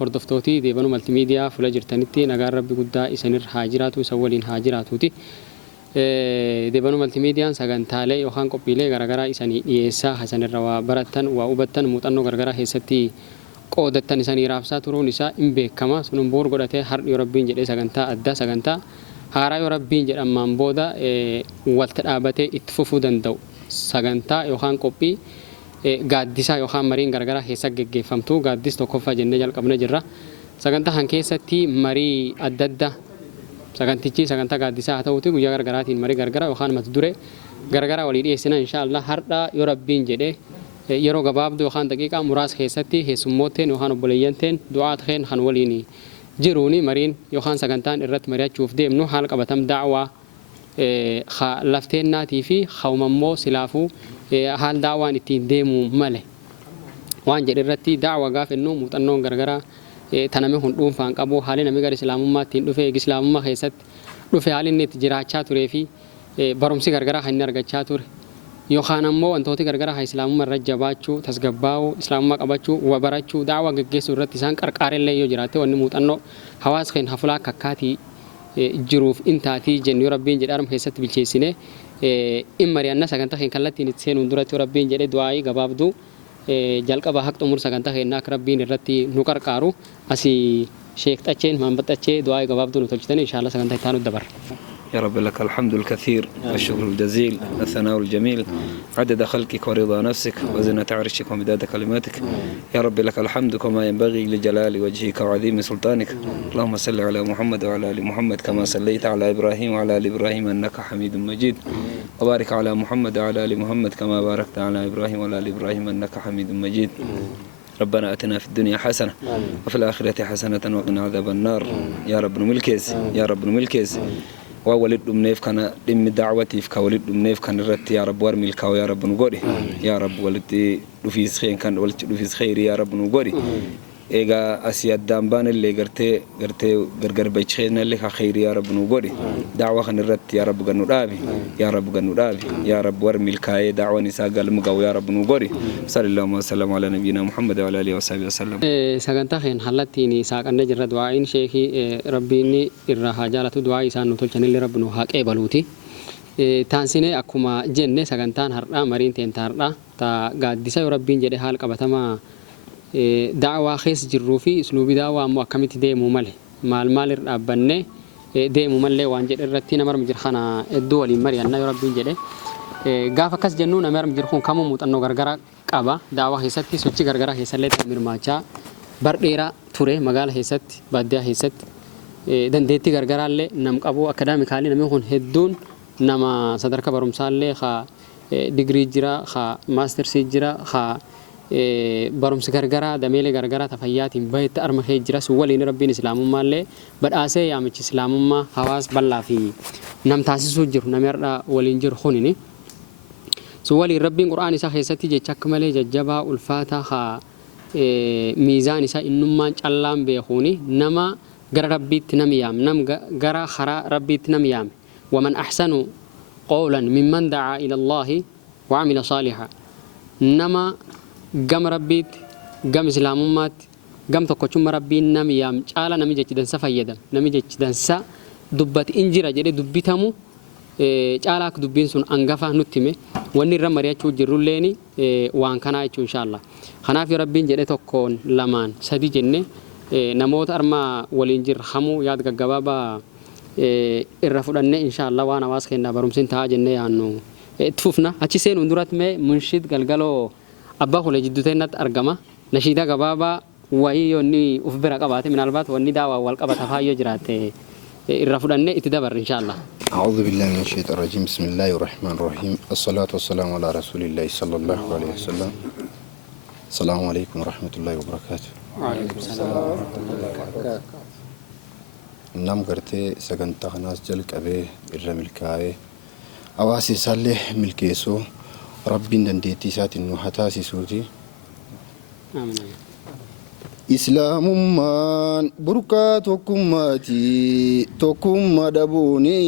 hordoftooti deebanuu maltiimiidiyaa fuula jirtanitti nagaan rabbi guddaa isinir haa jiraatu isa waliin haa jiraatuuti. Deebanuu maltiimiidiyaan sagantaalee yookaan qophiilee garaagaraa isanii dhiyeessaa isinirra waa barattan waa hubattan muuxannoo garaagaraa keessatti qoodattan isanii raabsaa turuun isaa hin beekama. Sun bu'uura godhatee har'a yoo rabbiin jedhee sagantaa addaa sagantaa haaraa yoo rabbiin jedhamaan booda walta dhaabatee itti fufuu danda'u sagantaa yookaan qophii gaaddisaa yookaan mariin garaagaraa keessa geggeeffamtu gaaddis tokkoffaa jennee jalqabne jirra. Sagantaa kan keessatti marii adda addaa sagantichi sagantaa gaaddisaa haa ta'uuti guyyaa garaagaraatiin marii garaagaraa yookaan mata duree garaagaraa walii dhiyeessina inshaallah har'a yoo rabbiin jedhee yeroo gabaabduu yookaan daqiiqaa muraasa keessatti keessummootteen yookaan obboleeyyanteen du'aat keen kan waliin jiruuni mariin yookaan sagantaan irratti mari'achuuf deemnu haala qabatam daawaa lafteennaatii fi hawmammoo silaafuu haal daawaan ittiin deemuu male waan jedhe irratti daawaa gaafennu muuxannoon garaagaraa taname hun dhuunfaan qabu haalli namni gara islaamummaa ittiin dhufe islaamummaa keessatti dhufe haalli inni itti jiraachaa turee fi barumsi garaagaraa kan inni argachaa ture yookaan ammoo wantooti garaagaraa islaamummaa irra jabaachuu tasgabbaa'uu islaamummaa qabachuu wabarachuu daawaa geggeessuu irratti isaan qarqaarellee yoo jiraate wanni muuxannoo hawaasa keenya hafulaa kakkaatii jiruuf intaatii jennu rabbiin jedhe arma keessatti bilcheessine in mari'anna sagantaa keenya kallattiin itti seenuun duratti rabbiin jedhe du'aayii gabaabduu jalqaba haq xumur sagantaa keenya akka rabbiin irratti nu qarqaaru asii sheekxacheen maambaxachee du'aayii gabaabduu nu tolchitanii inshaallah sagantaa itti aanu dabarra. يا رب لك الحمد الكثير والشكر الجزيل الثناء الجميل عدد خلقك ورضا نفسك وزنة عرشك ومداد كلماتك يا رب لك الحمد كما ينبغي لجلال وجهك وعظيم سلطانك اللهم صل على محمد وعلى آل محمد كما صليت على إبراهيم وعلى آل إبراهيم إنك حميد مجيد وبارك على محمد وعلى آل محمد كما باركت على إبراهيم وعلى آل إبراهيم إنك حميد مجيد ربنا أتنا في الدنيا حسنة وفي الآخرة حسنة وقنا عذاب النار يا رب نملكز يا رب نملكز وولد منيف كان دم دعوتي في كولد منيف كان رت يا رب ورمي الكاو يا رب نقولي يا رب ولدي في خير كان ولد في خير يا رب نقولي إيجا أسياد دامبان اللي قرتي قرقر بيتشينا اللي خير يا رب نقولي دعوة كان رت يا رب قنورابي يا رب قنورابي يا رب ورمي الكاي دعوة نساء قال مقاو يا رب نقولي صلى الله وسلم على نبينا محمد وعلى آله وصحبه وسلم. سجنتا خين حلتيني ساق النجر دعائين شيخي ربيني الرها جالة دعاء إنسان نطلع اللي رب نهاك بلوتي تانسيني أكما جنة سجنتان هرنا مرين تنتارنا تا قاد دسا ربين جده حال قبتما دعوة خيس جروفي أسلوب دعوة مؤكمة ديمو ماله مال أبنة ديمو ماله وانجر الرتين أمر مجرخنا الدول مريان نا ربين جده قاف كاس جنون أمر مجرخون كمو موت أنو غرغرة قابا دعوة خيستي سوتشي غرغرة خيسلت أمير ماچا برديرا توري مقال خيست باديا خيست دنديتي غرغرة اللي نم قابو أكاديمي خالي نمي هون هدون نما صدر كبرم سالة خا ديجري جرا خا ماستر سي جرا خا برمس غرغرة دميل غرغرة تفايات بيت أرمخ جرا سوالي ربين إسلام مالله بدأسه يا مش إسلام ما حواس بالله في نم تاسس وجر نمر ولينجر خونني سوالي ربين قرآن إسا خيستي جتشك ماله ججبا الفاتحة خا ميزان إسا إنما جلام بيخوني نما غر ربي تنميام نم غر خرا ربي تنميام ومن أحسن قولا ممن دعا إلى الله وعمل صالحا نما قام ربيت قام إسلام مات قام تقوشم ربي نميام على نمي جدا سفيدا نمي جدا سا دبت إنجرا جدي دبتامو على كدبين سون أنغفا نتيمه وني رمريا شو جروليني وان كنا إن شاء الله خنا في ربي جدي تكون لمان سدي جنة نموت أرما ولينجر خمو ياد كجوابا الرفضنا إن شاء الله وأنا واسكنا برمسين تاجنا يعني تفوفنا هتشين وندرات ما منشد قالوا أبا هو لجدتنا أرجما نشيدا جوابا ويوني أفبرا كبات من البات وني دعوة والكبات هاي جرات الرفضنا اتدبر إن شاء الله. أعوذ بالله من الشيطان الرجيم بسم الله الرحمن الرحيم الصلاة والسلام على رسول الله صلى الله عليه وسلم. السلام عليكم ورحمة الله وبركاته. وعليكم السلام ورحمة الله وبركاته. نام قرتي سجنتا ناس جلك أبيه الرمل كاي أواسي صالح ملكيسو ربي نديتي سات إنه حتاسي سوتي. آمين. إسلام من بركات حكومتي تقوم مدبوني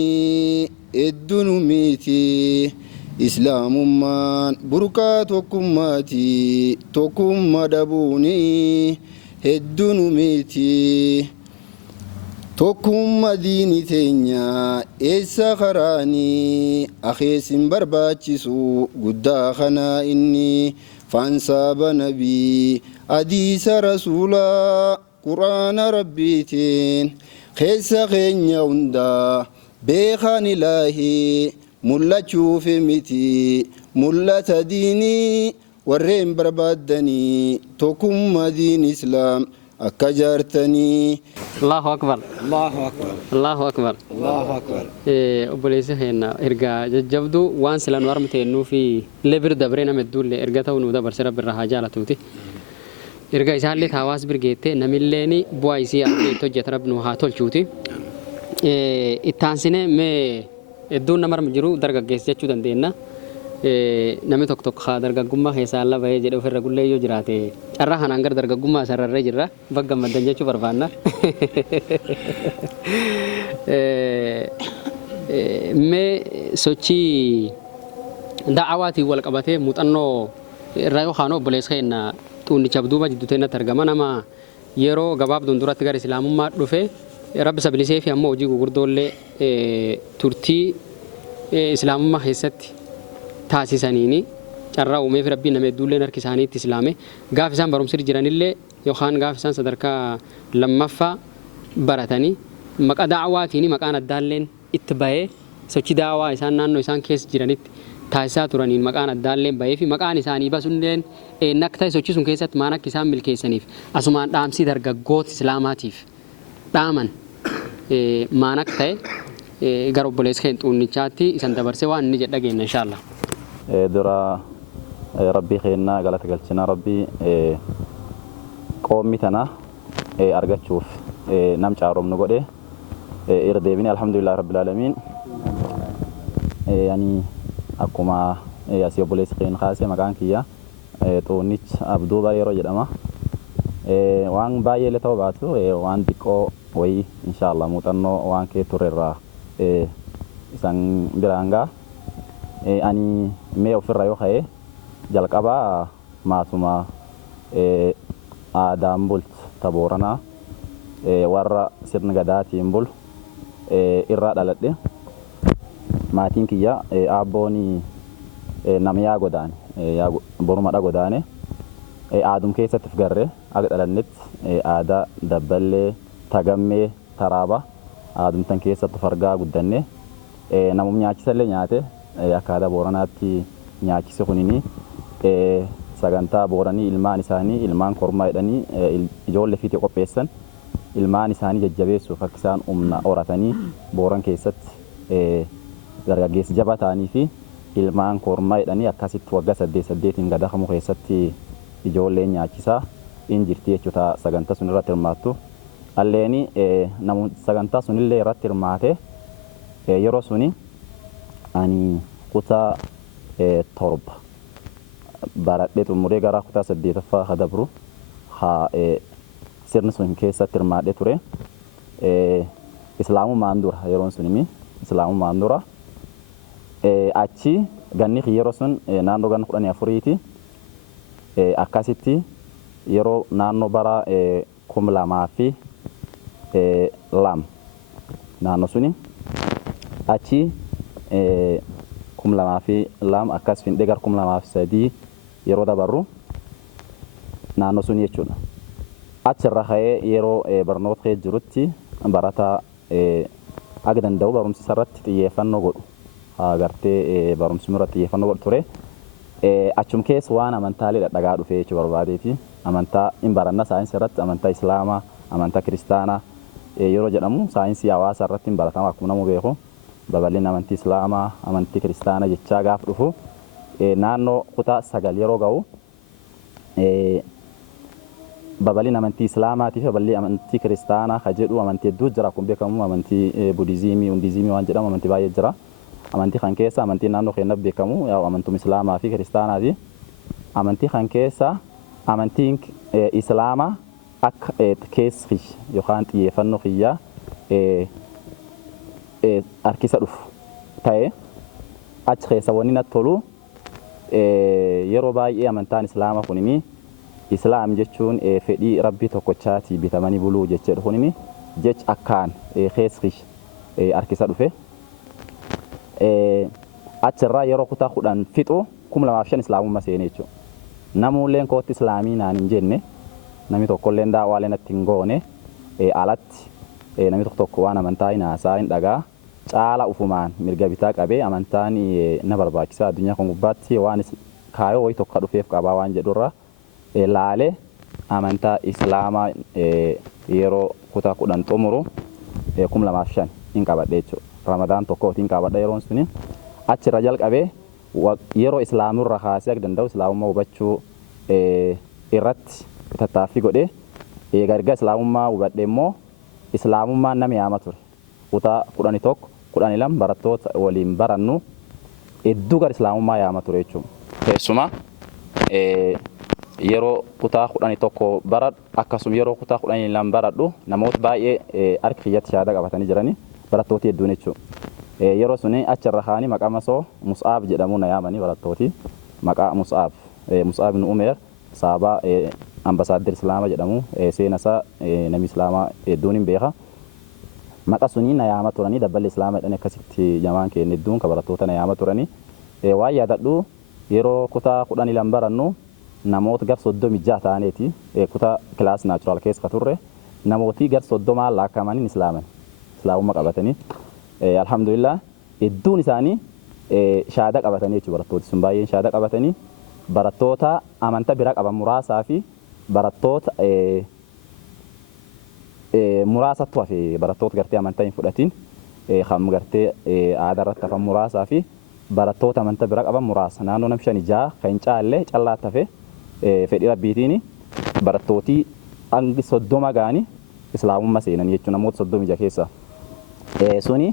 الدنوميتي إسلام من بركات حكومتي تقوم مدبوني hedduu miti tokkummaa diinii teenya eessa karaanii akeesin barbaachisu guddaa kana inni faansaaba nabii hadiisa rasuulaa quraana rabbiitiin keessa keenya hundaa beekan ilaahii mul'achuuf miti mul'ata diinii warreen barbaadanii tokkummaa diin islaam akka jaartanii. Allahu akbar. Allahu akbar. Allahu akbar. Allahu akbar. Obboleessi keenya ergaa jajjabduu waan sila nu armiteennuu fi lebir dabree nama hedduullee erga ta'uu nu dabarse rabbi irraa haa jaalatuuti. Erga isaallee hawaas birgeettee namilleen bu'aa isii akka itti hojjeta rabbi nu haa tolchuuti. Ittaansine mee hedduun nama jiru dargaggeessa jechuu dandeenya. Namni tokko tokko dargaggummaa keessaa alla bahee jedhe ofirra gullee yoo jiraate carraa kanaan gara dargaggummaa sararree jirra bakka maddan jechuu barbaanna. Mee sochii da'awaatiin wal qabatee muuxannoo irraa yookaan obboleessa keenya xuunnicha duuba jidduu ta'inatti argama nama yeroo gabaabduun duratti gara islaamummaa dhufe rabbi sabilisee fi ammoo hojii gurguddoollee turtii islaamummaa keessatti taasisaniini carraa uumee fi rabbiin nama hedduulleen harki isaaniitti islaame gaaf isaan barumsir jiranillee yookaan gaaf isaan sadarkaa lammaffaa baratanii maqaa da'awaatiin maqaan addaalleen itti bahee sochii da'awaa isaan naannoo isaan keessa jiranitti taasisaa turaniin maqaan addaalleen bahee fi maqaan isaanii basulleen akka ta'e sochii sun keessatti maan akka isaan milkeessaniif asumaan dhaamsii dargaggoota islaamaatiif dhaaman maan akka ta'e gara obboleessa keenya xuunnichaatti isan dabarsee waan inni jedha geenya inshallah. Dura rabbii keenya galata galchina rabbii qoommi tana argachuuf nam caaromnu godhe irra deebine alhamdulillah rabbil alamin yani akkuma asii obboleessi keenya kaasee maqaan kiyya xuunnicha abduu bareeroo jedhama. Waan baay'ee ta'uu baatu waan xiqqoo wayii inshallah muuxannoo waan kee turerraa isan biraan gaa ani mee ofirra yoo ka'e jalqabaa maasuma aadaan bultu Booranaa warra sirna gadaatiin bulu irraa dhaladhe maatiin kiyya aabbooni nama yaa godaane borumadha godaane aadum keessatti garre aga dhalannetti aadaa dabballee tagammee taraaba aadumtan keessatti fargaa guddanne namum nyaachisallee nyaate akka aadaa Booranaatti nyaachise kunini sagantaa Booranii ilmaan isaanii ilmaan kormaa jedhanii ijoollee fiitii qopheessan ilmaan isaanii jajjabeessuuf akka isaan humna horatanii Booran keessatti dargaggeessi jabaa ta'anii fi ilmaan kormaa jedhanii akkasitti waggaa 8 gadakamu keessatti ijoolleen nyaachisaa in jirti jechuudha sagantaa sun irratti hirmaattu. Alleeni namu sagantaa sunillee irratti hirmaate yeroo suni ani kutaa torba baradhee xumuree gara kutaa 8ffaa hadabru sirni sun keessatti hirmaadhee ture. Islaamumaan dura yeroon sunimi islaamumaan dura achi ganni yeroo sun naannoo ganna 14ti akkasitti yeroo naannoo bara 2002 naannoo suni achi 2002 akkas findee gara 2003 yeroo dabarru naannoo suni jechuudha. Achirra ka'ee yeroo barnoota kee jirutti barataa aga danda'u barumsa irratti xiyyeeffannoo godhu agartee barumsa irratti xiyyeeffannoo godhu ture. Achum keessa waan amantaalee dhadhagaa dhufee jechuu barbaadeeti. Amantaa hin baranna saayinsii irratti amantaa islaamaa amantaa kiristaanaa yeroo jedhamu saayinsii hawaasaa irratti hin baratama akkuma namu beeku babal'inni amantii islaamaa amantii kiristaanaa jechaa gaaf dhufu naannoo kutaa 9 yeroo ga'u babal'inni amantii islaamaatii fi babal'inni amantii kiristaanaa ka jedhu amantii hedduu jira akkuma beekamu amantii budiizimii hundiizimii waan jedhamu amantii baay'ee jira. Amantii kan keessa amantii naannoo keenyatti beekamu yaa amantum islaamaa fi kiristaanaati. Amantii kan keessa amantiin islaamaa akka keessi yookaan xiyyeeffannoo kiyyaa harkisa dhufu ta'ee achi keessa wanni natti tolu yeroo baay'ee amantaan islaamaa kunimi islaam jechuun fedhii rabbii tokkochaati bitamanii buluu jechuudha kunini jech akkaan keessi harkisa dhufe achirraa yeroo kutaa 10 fixu 2005 islaamummaa seenee jechuudha namuulleen kootti islaamii naan hin jenne namni tokkolleen daawwaalee natti hin goone alatti namni tokko waan amantaa hin haasaa hin dhagaa caala ufumaan mirga bitaa qabee amantaan na barbaachisa addunyaa kan gubbaatti waan kaayoo wayi tokko dhufeef qabaa waan jedhurra laalee amantaa islaamaa yeroo kutaa 10 xumuru 2005 hin qabadhe jechuudha ramadaan tokkootiin qabadha yeroon suni achirra jalqabee yeroo islaamurra haasee akka danda'u islaamummaa hubachuu irratti tattaaffii godhee gargar islaamummaa hubadhe immoo islaamummaan nama yaama ture kutaa 11 12 barattoota waliin barannu hedduu gar islaamummaa yaama ture jechuudha keessumaa yeroo kutaa 11 baradhu akkasuma yeroo kutaa 12 baradhu namoota baay'ee harka kiyyatti shahaada qabatanii jiranii barattooti hedduun jechuudha yeroo suni achirra haani maqaa masoo Mus'aab jedhamu na yaamanii barattooti maqaa Mus'aab ibn Umeer saabaa ambasaaddar islaamaa jedhamu seenasaa namni islaamaa hedduun hin beeka maqaa suni na yaama turanii dabballi islaamaa jedhanii akkasitti jamaan keenya hedduun ka barattoota na yaama turanii waan yaadadhu yeroo kutaa 12 barannu namoota gar 36 ta'aneeti kutaa kilaas naachuraal keessa turre namooti gar 30 laakkamanii islaamummaa qabatanii alhamdulillah hedduun isaanii shahaada qabatanii jechuudha barattooti sun baay'een shahaada qabatanii barattoota amantaa biraa qaban muraasaa fi barattoota muraasatu hafe barattoota gartee amantaa hin fudhatin kan gartee aadaa irratti hafan muraasaa fi barattoota amantaa biraa qaban muraasa naannoo nam 5-6 kan hin caalle callaatti hafe fedhii rabbiitiin barattootii hangi 30 ga'anii islaamummaa seenan jechuudha namoota 36 keessa suni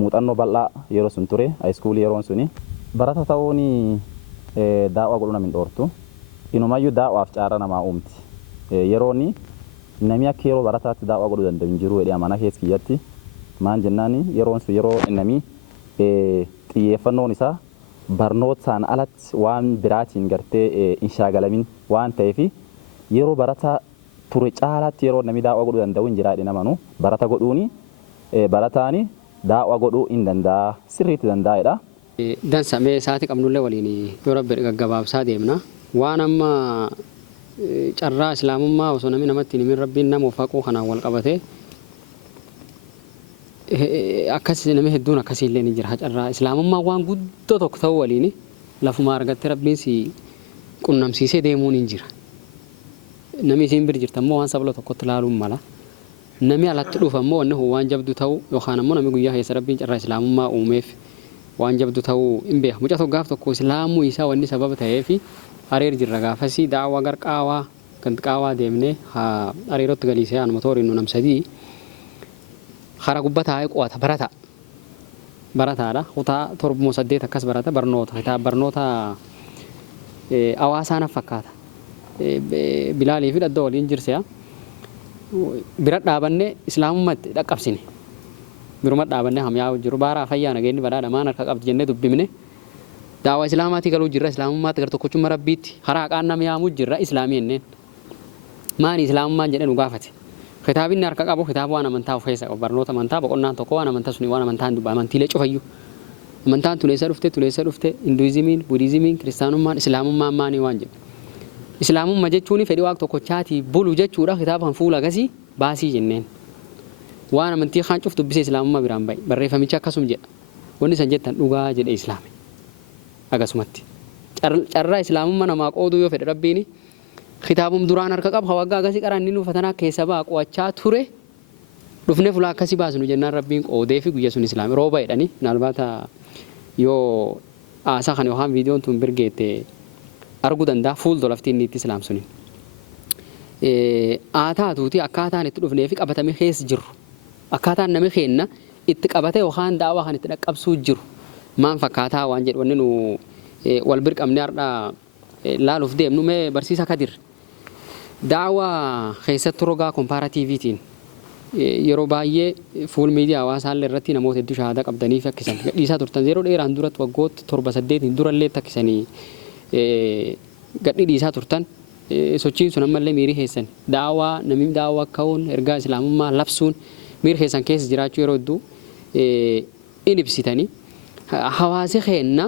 muuxannoo bal'aa yeroo sun ture haayiskuulii yeroon suni barata ta'uun daawwaa godhuu nama hin dhoortu inumayyuu daawwaaf caara namaa uumti yerooni namni akka yeroo barataatti daawwaa godhuu danda'u hin jiru jedhee amana keessa kiyyatti maan jennaani yeroon sun yeroo namni xiyyeeffannoon isaa barnootaan alatti waan biraatiin gartee hin shaagalamin waan ta'eef yeroo barataa ture caalaatti yeroo namni daawwaa godhuu danda'u hin jiraadhe namanu barata godhuuni barataani daawwaa godhuu hin danda'a sirriitti danda'edha. Dansamee isaati qabnullee waliin yoo rabbi gaggabaabsaa deemna waan amma carraa islaamummaa osoo namni namatti himin rabbiin nama ofaquu kanaan wal qabate akkas namni hedduun akkasiillee ni jira carraa islaamummaa waan guddoo tokko ta'uu waliin lafuma argatte rabbiin si qunnamsiisee deemuun hin jira namni isiin bir jirta immoo waan sabla tokkotti ilaaluun mala namni alatti dhufa immoo wanni waan jabdu ta'u yookaan immoo namni guyyaa keessa rabbiin carraa islaamummaa uumeef waan jabdu ta'uu hin beeku mucaa tokko gaaf tokko islaamuu isaa wanni sababa ta'eef hareer jirra gaafasii daawwaa garqaawaa kan qaawaa deemnee hareerotti galiisee aan motooriin nu namsadii hara gubbataa qo'ata barataadha kutaa 7 akkas barata barnoota hawaasaa fakkaata bilaalii fi dhaddoo waliin jirseya bira dhaabanne islaamummaatti dhaqqabsine biruma dhaabanne hamyaa jiru baaraa fayyaa nageenni badhaadha maan harka qabdi jennee dubbimne daawwaa islaamaatti galuu jirra islaamummaatti gar tokkochummaa rabbiitti haraa qaannam yaamuu jirra islaamii enneen maani islaamummaan jedhee nu gaafate kitaabinni harka qabu kitaaba waan amantaa of keessa qabu barnoota amantaa boqonnaan tokko waan amantaa suni waan amantaan dubba amantiilee cufayyuu amantaan tuleessa dhufte hinduizimiin budiizimiin kiristaanummaan islaamummaan maanii waan jedhu islaamummaa jechuun fedhii waaqa tokkochaatii bulu jechuudha kitaaba kan fuula agasii baasii jenneen waan amantii kan cuftu dubbisee islaamummaa biraan ba'i barreeffamichi akkasum jedha wanni san jettan dhugaa jedhe islaame akkasumatti carraa islaamummaa namaa qooduu yoo fedhe rabbiin kitaabum duraan harka qabu hawaggaa agasii qaraan inni fatanaa keessa baa qo'achaa ture dhufne fulaa akkasii baasnu jennaan rabbiin qoodee fi guyya sun islaame rooba jedhani naalbaata yoo aasaa kan yookaan viidiyoon tun birgeette arguu danda'a fuuldura laftiin inni itti islaam suni aataatuuti akkaataan itti dhufnee fi qabatamee keessa jiru akkaataan namni keenna itti qabate yookaan daawwaa kan itti dhaqqabsuu jiru maan fakkaataa waan jedhu wanni nu wal birqamne har'a laaluuf deemnu mee barsiisa kadir daawwaa keessatti rogaa komparatiiviitiin yeroo baay'ee fuul miidiyaa hawaasaallee irratti namoota hedduu shahaada qabdanii fi akkisan gadhiisaa turtan yeroo dheeraan duratti waggoota 7-8 durallee takkisanii gadhii dhiisaa turtan sochiin sun ammallee miirii keessan daawaa namni daawaa ka'uun ergaa islaamummaa labsuun miirii keessan keessa jiraachuu yeroo hedduu in ibsitanii hawaasi keenna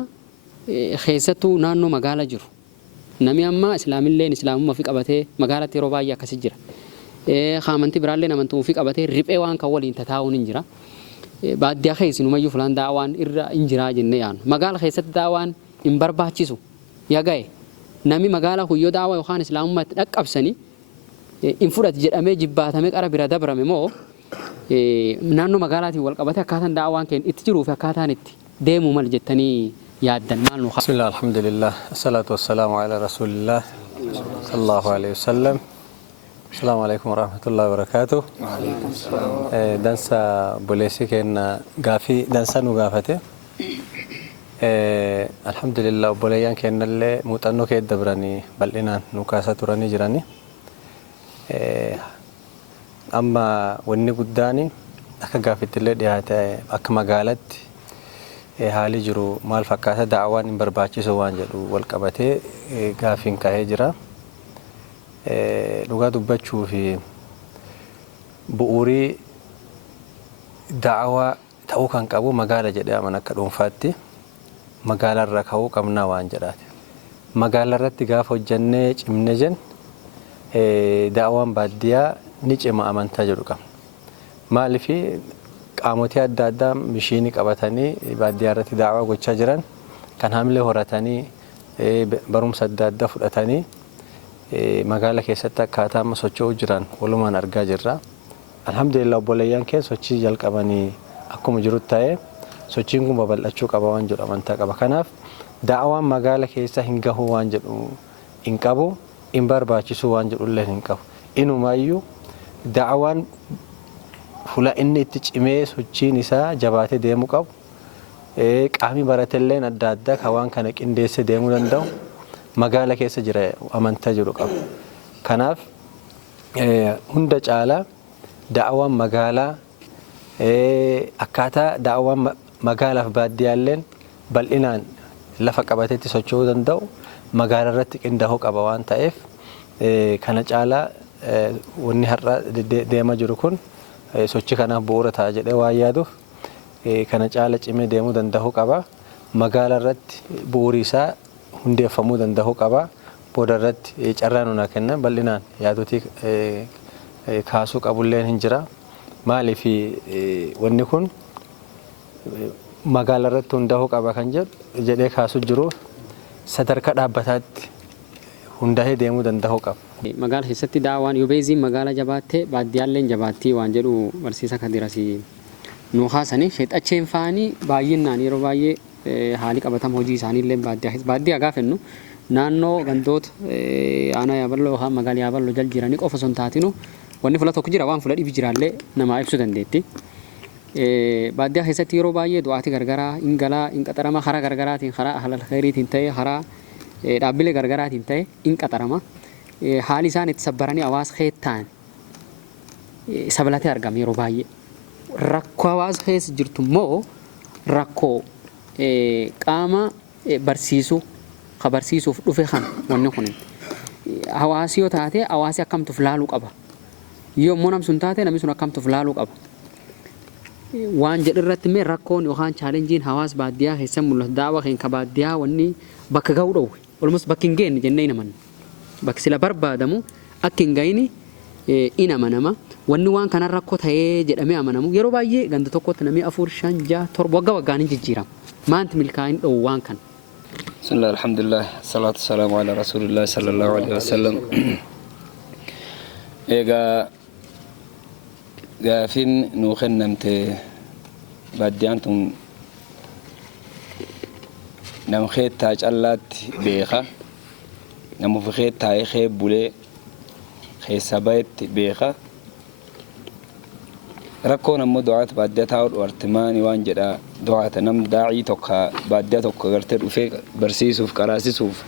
keessattuu naannoo magaala jiru namni amma islaamilleen islaamummaa fi qabatee magaalatti yeroo baay'ee akkasii jira qaamanti biraallee amantuu fi qabatee riphee waan kan waliin tataa'uun hin jira baadiyyaa keessa numayyuu fulaan daawaan irra hin jiraa jennee yaanu magaala keessatti daawaan hin barbaachisu yaga'e namni magaala huyyoo daawaa yookaan islaamummaatti dhaqqabsanii hin fudhatu jedhamee jibbaatamee qara bira dabrame moo naannoo magaalaatiin wal qabate akkaataan daawaan keenya itti jiruu fi akkaataan itti deemuu mal jettanii yaaddan maal nu بسم الله الحمد لله الصلاة والسلام على رسول الله صلى الله عليه وسلم السلام عليكم ورحمة الله وبركاته دنسا بوليسي كنا غافي دنسا نغافته الحمد لله بوليان كنا اللي متأنو كيد دبراني بلنا نكاسة تراني جراني أما وني قداني أكا غافي تلي ديهاته أكا مقالت حالي جرو مال فكاسة دعوان برباچي سوان جدو والقبته غافين كاهي جرا لغا دبچو في بؤوري دعوة تاو كان قبو مقالة جدي أمانا كدون فاتي مقالة ركاو قمنا وان جرات مقالة رت غافو جنة جمنجن دعوان باديا نيچ اما أمانتا جرو قم مالي في قاموتي adda addaa mishiinii qabatanii baadiyyaa irratti daawaa gochaa jiran kan hamilee horatanii barumsa adda addaa fudhatanii magaala keessatti akkaataa amma socho'uu jiran walumaan argaa jirra. Alhamdulillah obboleeyyan keenya sochii jalqabanii akkuma jirutti ta'ee sochiin kun babal'achuu qaba waan jedhu amantaa qaba. Kanaaf daawaan magaala keessa hin gahu waan jedhu hin qabu hin barbaachisu waan jedhu illee hin qabu. Inumaayyuu daawaan fula inni itti cimee sochiin isaa jabaatee deemuu qabu qaamni baratelleen adda addaa kan waan kana qindeessee deemuu danda'u magaala keessa jira amantaa jiru qabu. Kanaaf hunda caalaa daawaan magaalaa akkaataa daawaan magaalaaf baaddiyaalleen bal'inaan lafa qabateetti socho'uu danda'u magaala irratti qindaa'uu qaba waan ta'eef kana caalaa wanni har'a deemaa jiru kun sochii kanaaf bu'uura ta'a jedhee waan yaaduuf kana caala cimee deemuu danda'uu qaba. Magaala irratti bu'uuri isaa hundeeffamuu danda'uu qaba. Booda irratti carraa nuna kenna bal'inaan yaadotii kaasuu qabulleen hin jira. Maaliif wanni kun magaala irratti hundaa'uu qaba kan jedhee kaasuu jiruuf sadarkaa dhaabbataatti hundaa'ee deemuu danda'uu qaba. Magaala keessatti daawaan yoo beeziin magaala jabaattee baaddiyaalleen jabaattii waan jedhu barsiisa kadirasi nu haasanii sheexacheen faanii baay'inaan yeroo baay'ee haalii qabatama hojii isaaniillee baadiyyaa gaafennu naannoo gandoota aanaa yaaballoo yookaan magaalaa yaaballoo jal jiranii qofa osoo hin taatinu wanni fula tokko jira waan fula dhibi jiraallee namaa ibsuu dandeetti. Baadiyyaa keessatti yeroo baay'ee du'aatii gargaraa hin galaa hin qaxarama karaa gargaraatiin karaa halal khayriitiin ta'e karaa dhaabbilee gargaraatiin ta'e hin qaxarama. Haali isaan itti sabbaranii hawaasa keettaan sabalatee argama yeroo baay'ee. Rakkoo hawaasa keessa jirtu immoo rakkoo qaama barsiisuu ka barsiisuuf dhufe kan wanni kun hawaasi yoo taate hawaasi akkamtuuf laaluu qaba. Yoo immoo namni sun taate namni sun akkamtuuf laaluu qaba. Waan jedhu irratti mee rakkoon yookaan chaalenjiin hawaasa baadiyyaa keessa mul'atu daawaa keenya ka baadiyyaa wanni bakka ga'uu dhowwe. Walumas bakki hin geenye jennee hin amannu. Bakki sila barbaadamu akka hin ga'ini in amanama. Wanni waan kana rakkoo ta'ee jedhamee amanamu yeroo baay'ee ganda tokkotti namni 4, 5, 6, 7 waggaa waggaan hin jijjiirama. Maanti milkaa'in dhowu waan kana. بسم الله الحمد لله الصلاة والسلام على رسول الله صلى الله عليه وسلم. قافين نوخن نمت باديانتم نم خيت تاج اللات بيخا نم في خيت تاي خيب بولي خي سبايت بيخا ركون نم دعاة بادية تاور وارتماني وانجدا دعاة نم داعي توكا بادية توكا غرتر وفي برسيسوف كراسيسوف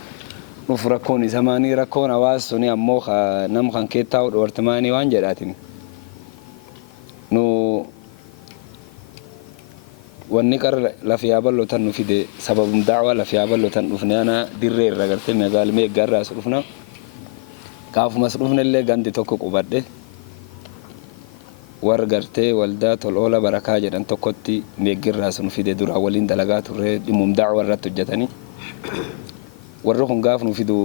وفركوني زماني ركون واسوني أموخا نم خان كيت تاور وارتماني وانجداتني نو والنكر لفيابل لو تنو في دي سبب دعوة لفيابل لو تنو فنانا ديرير رجعت مقال مي جرّا سرفنا قاف مصروفنا اللي قندي توكو قبضه ورغرتي والدات الاولى بركه جدن توكوتي ميغير راسن في دور اولين دلغات ريد ممدع ورت جتني ورخون قاف نفيدو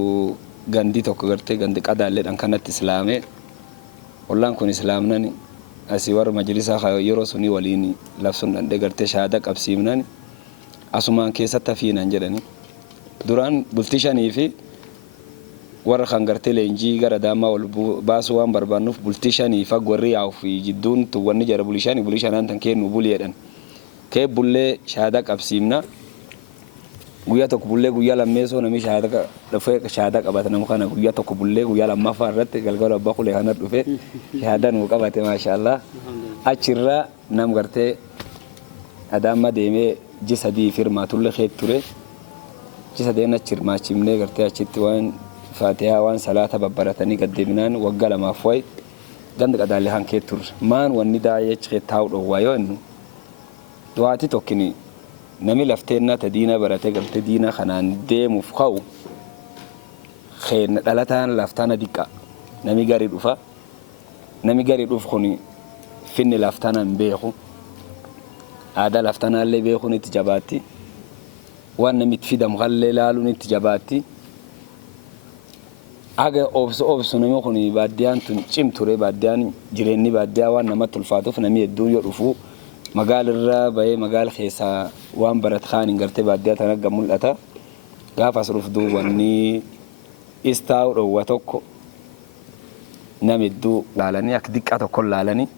قندي توكو غرتي قندي قدا لدن كانت اسلامي والله كون اسلامنا اسيور مجلسا يروسني وليني لفسن دغ غرتي شهاده قبسيمنن اسمان كيستا فينا جدني دوران بلتشاني في ورخان غرتي لنجي غرا داما باسوان بربانوف بلتشاني فغوري او في جدون تو وني جرا بوليشان انتن كين بوليدن كي بولي شهاده قبسيمنا غويا تو بولي غويا لميسو نمي شهاده دفه شهاده قباتنا مخانا غويا تو بولي غويا لما فارت غلغل باخو هنا دفه شهاده نو قبات ما شاء الله اچرا نام غرتي اداما ديمي جسدي فيرما تول خيت توري جسدينا چرما چمنه غرتي اچت وان فاتحه وان صلاه ببرتني قدمنان وقال ما فوي غند قدالي هان كيتور مان وني داي چخيتاو دو وايو انو دواتي توكني نمي لفتنا تدينا برته غلت دينا خنان دي مفخو خير دلتان لفتنا ديكا نمي غاري دوفا نمي غاري دوفخوني فين لفتنا مبيخو هذا لفتنا اللي بيخو نتجاباتي وانا متفيدا مغلي لالو نتجاباتي اگه اوبس نمي خوني باديان تنچم توري باديان جيريني باديا وانا ما تلفاتو فنمي يدو يرفو مقال الرابع مقال خيسا وان برت خان غرتي باديا تنقى ملأتا غاف اصرف دو واني استاو رواتوكو نمدو لالاني اكدك اتوكو لالاني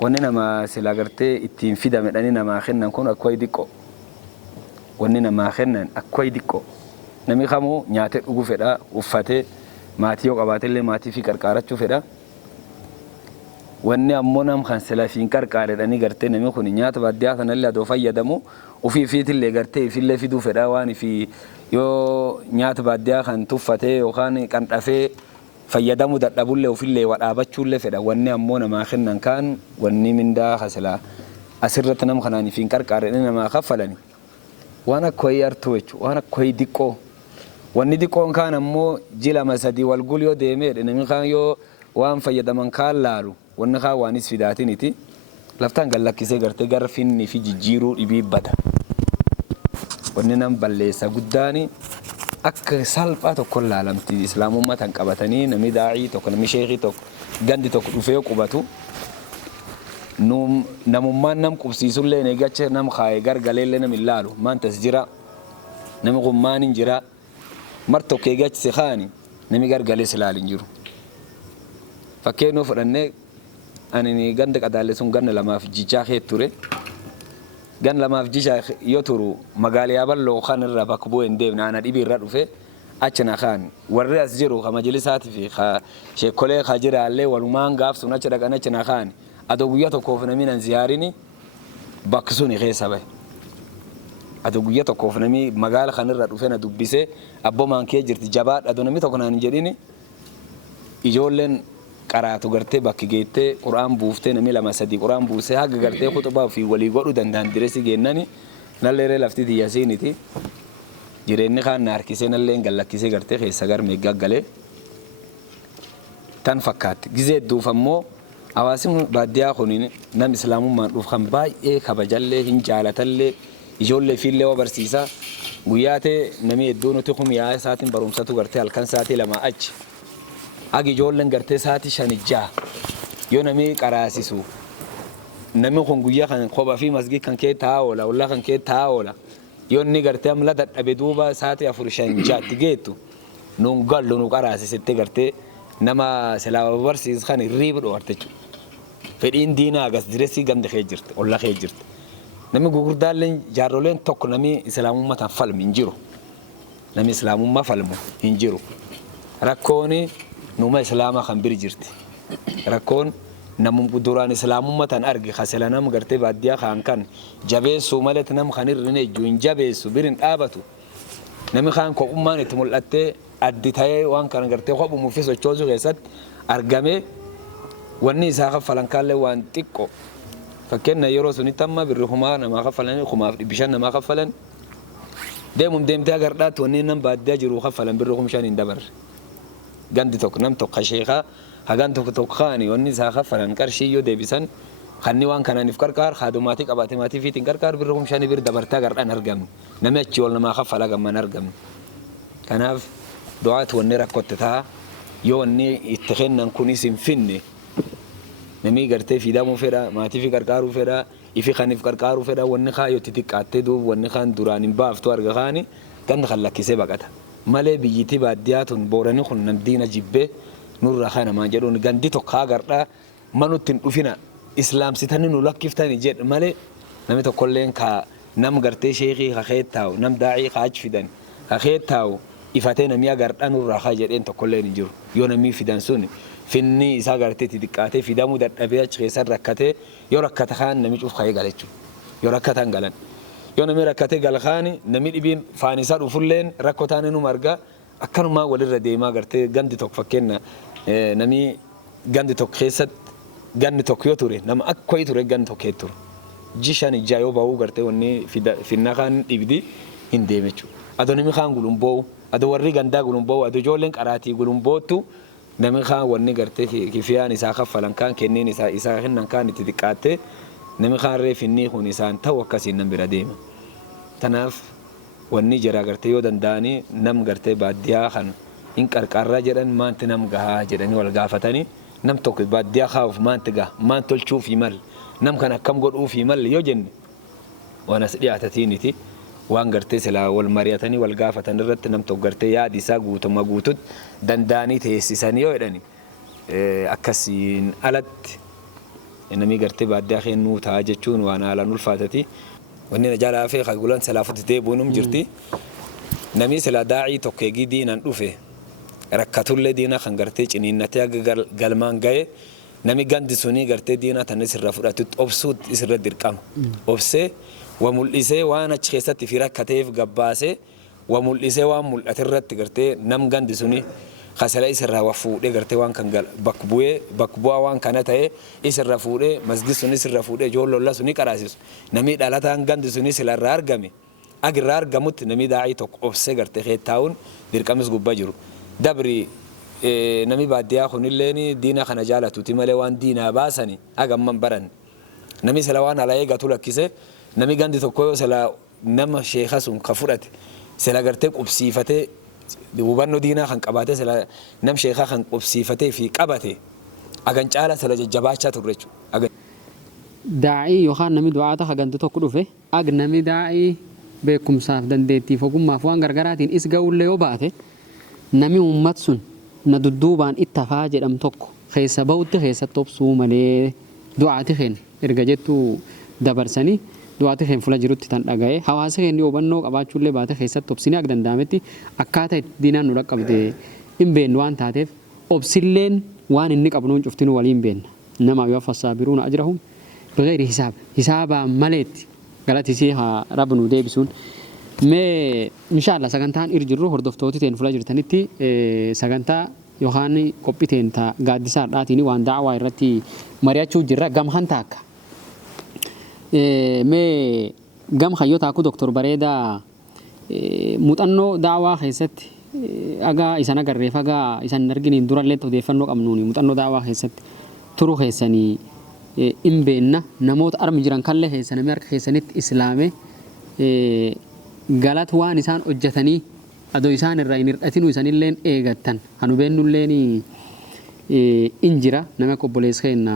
واني نما سلا غرتي اتين فيدا مداني نما خنن كون اكوي ديكو واني نما خنن اكوي ديكو نمي خمو نياتي اوغو فدا وفاتي ماتيو قباتلي ماتي في كركارچو فدا واني امونام خان سلا فين كركار داني غرتي نمي خوني نيات باديا تنلا دو فيدمو وفي فيت اللي غرتي في اللي في دو فدا واني في يو نيات باديا خان توفتي وخان كان دافي فيدمو ددبول وفي اللي ودابچول فدا واني امونا ما خنن كان واني من دا خسلا اسرتنم خناني فين كركار انما خفلني وانا كويرتوچ وانا كوي ديكو واني ديكو كان امو جيلا مسدي والغوليو ديمير انمي خان يو وان فيدمن كان لالو وانا خا وانيس فيداتينيتي لفتان قال لك سي غرتي غرفيني في جيرو يبي بدا واني نم بليسا قداني اك سالفاتو كل عالمتي اسلام امه تنقبتني نمي داعي تو نمي شيخي تو غندي تو دفيو قبتو نوم نممان نم قبسيسول لي نيغاچ نم خاي غرغلل نم لالو مان تسجرا نم غمان جرا مرتو كيغاچ سخاني نمي غرغلل سلالنجرو فكينو فرنه انني غند قدالسون غن لما في جيجا خيتوري غن لما في جيجا يوتورو مغاليا بلو خان الربكبو اندينا انا ديبي ردفه اچنا خان وري اسجرو مجلسات في شيكولي خاجر عليه والمان غاف سنا چدغنا چنا خان ادوغياتو كوفنمي نان زياريني باكسوني خيسبه ادوغياتو كوفنمي مغال خان الردفه دبيسه ابو مانكي جرت جباد ادونمي توكنان جديني ايجولن قراتو غرتي باكي جيتي قران بوفته نمي لما سدي قران بوسه حق غرتي خطبه في ولي غدو دندان درسي جنني نلره لفتي دي ياسينتي جيرين خان ناركيسه نلين غلكيسه غرتي خيسغر ميغغله تن فكات غزي دوفمو اواسم باديا خونين نم اسلامو ما دوف خم باي اي خبجله هنجالتله يجول في اللي وبرسيسا غياته نمي دونو تخم يا ساعتين برومساتو غرتي الكن ساعتي لما اج اگي جولن غرتي ساتي شنجا يو نمي قراسيسو نمي خونغيا كان خوبا في مسجد كان كي تاولا ولا كان كي تاولا يو ني غرتي املا دبدوبا ساتي افرشنجا تيجيتو نون قالو نو قراسي ستي غرتي نما سلا ورسيس خان ريب دو ورتچو فدين دينا غس درسي غند خيجرت ولا خيجرت نمي غوردالن جارولن توك نمي اسلام ما تفل منجيرو نمي اسلام ما فلمو انجيرو ركوني نوما اسلاما خنبر جرتي ركون نمم دوران اسلام امتان ارغي خسلنا مغرتي باديا خان كان جابيسو ملت نم خنير رني جوين جابيسو بيرن اباتو نمي خان كو امانه تملته اديتاي وان كان غرتي خو مفيسو تشوزو غيسات ارغامي وني ساخ فلان كان وان تيكو فكنا يروسني تم بالرحمه ما خفلن خما بيشن ما خفلن ديم تا غردات وني نم باديا جرو خفلن بالرحم شان اندبر gandi tokko nam tokko sheekha hagan tokko tokko khaani wanni isaa khaffalan qarshii yoo deebisan khanni waan kananiif qarqaar haadumaatii qabaatee maatii fiitiin qarqaar birra humshanii bir dabartaa gardhaan argamne namni achi wal namaa khaffala gamman argamne kanaaf du'aat wanni rakkotte taa yoo wanni itti kennan kunis hin finne namni gartee fiidamuu fedha maatii fi qarqaaruu fedha ifi khaniif qarqaaruu fedha wanni kaayotti xiqqaattee duub wanni kaan duraan hin baaftu arga kaani ganda kan lakkisee baqata malee biyyiti baadiyyaatun boorani kun nam diina jibbee nurra kana maan jedhuun gandi tokko gardhaa manutti hin dhufina islaamsitanii nu lakkiftanii jedhu malee namni tokkolleen ka nam gartee sheekii kakeettaa'u nam daa'ii kaachi fidan kakeettaa'u ifatee namni agardhaa nurraa kaa jedheen tokkolleen hin jiru yoo namni fidan sun finni isaa gartee xixiqqaatee fidamuu dadhabee achi keessan rakkatee yoo rakkata kaan namni cuuf ka'ee gala jechuudha yoo rakkatan galan yoo namni rakkatee galkaani namni dhibiin faanisaa dhufulleen rakkoo taane nu marga akkanumaa walirra deemaa gartee gandi tokko fakkeenya namni gandi tokko keessatti gandi tokko yoo ture nama akka ture gandi tokko ture jishan ijaa yoo ba'uu gartee wanni finna kaan dhibdi hin deeme jechuudha adoo namni kaan gulumboo adoo warri gandaa gulumboo adoo ijoolleen qaraatii gulumbootu namni kaan wanni gartee kifiyaan isaa kaffalan kaan kenneen isaa kennan kaan itti xiqqaattee namni kaan reefinni kun isaan ta'u akkasiin nam bira deema tanaaf wanni jira gartee yoo danda'anii nam gartee baadiyyaa kana hin qarqarraa jedhan maanti nam gahaa jedhanii wal gaafatanii nam tokko baadiyyaa kaa'uuf maanti gaha maan tolchuuf himal nam kan akkam godhuuf himal yoo jenne waan as dhiyaatatiiniti waan gartee silaa wal mari'atanii wal gaafatan irratti nam tokko gartee yaadi isaa guutuma guututti danda'anii teessisanii yoo jedhani akkasiin alatti namni gartee baadiyyaa kennuu ta'a jechuun waan haalaan ulfaatati wanni na jaalaa fi qagulan salaafutti deebuunum jirti namni silaa daa'ii tokko eegii diinaan dhufe rakkatullee diina kan gartee ciniinnatee aga galmaan ga'e namni gandi sunii gartee diina tanis irra fudhatutti obsuut isirra dirqama obsee wa mul'isee waan achi keessatti fi rakkateef gabbaasee wa mul'isee waan mul'ate irratti gartee nam gandi sunii khasala isirra wa fuudhee gartee waan kan bakbu'aa waan kana ta'e isirra fuudhee masjid sunis isirra fuudhee ijoollolla sunii qaraasisu namni dhalataan gandi sunis ilarraa argame agirraa argamutti namni daa'ii tokko obsee gartee keettaa'uun dirqamis gubbaa jiru dabri namni baadiyyaa kunilleen diina kana jaalatuti malee waan diinaa baasani agamman baran namni sila waan ala eegatu lakkise namni gandi tokko yoo sila nama sheekha sun ka fudhate sila gartee qubsiifatee hubannoo diinaa kan qabaate sila nam sheekha kan qubsiifatee fi qabate agan caala sila jajjabaachaa turre jechuudha. Daa'ii yookaan namni du'aata hagantu tokko dhufe ag namni daa'ii beekumsaaf dandeettiif ogummaaf waan gargaraatiin is ga'ullee yoo baate namni uummat sun na dudduubaan itti hafaa jedham tokko keessa bahutti keessatti obsuu malee du'aati keen erga jettuu dabarsanii du'aati keen fuula jirutti tan dhaga'ee hawaasa keenni hubannoo qabaachuullee baate keessatti obsinii akka danda'ametti akkaataa itti diinaan nu dhaqqabde hin beeknu waan taateef obsilleen waan inni qabnuun cuftinuu waliin beenna nama yoo fassaabiruun ajrahum bigayri hisaabaa maleetti galatisii haa rabnu deebisuun mee inshallah sagantaan irjirru hordoftooti teen fuula jirtanitti sagantaa yookaan qophiiteen ta gaaddisaa dhaatiin waan daawaa irratti mari'achuu jirra gamhan taakka mee gam hayyoota aku doktor bareedaa muuxannoo daawaa keessatti agaa isan agarreef agaa isan arginiin durallee odeeffannoo qabnuuni muuxannoo daawaa keessatti turuu keessanii hin beenna namoota armi jiran kallee keessan namni harka keessanitti islaame galat waan isaan hojjetanii adoo isaan irraa hin hir'atinu isanilleen eegattan hanu beennulleen injira nama qobboleessa keenna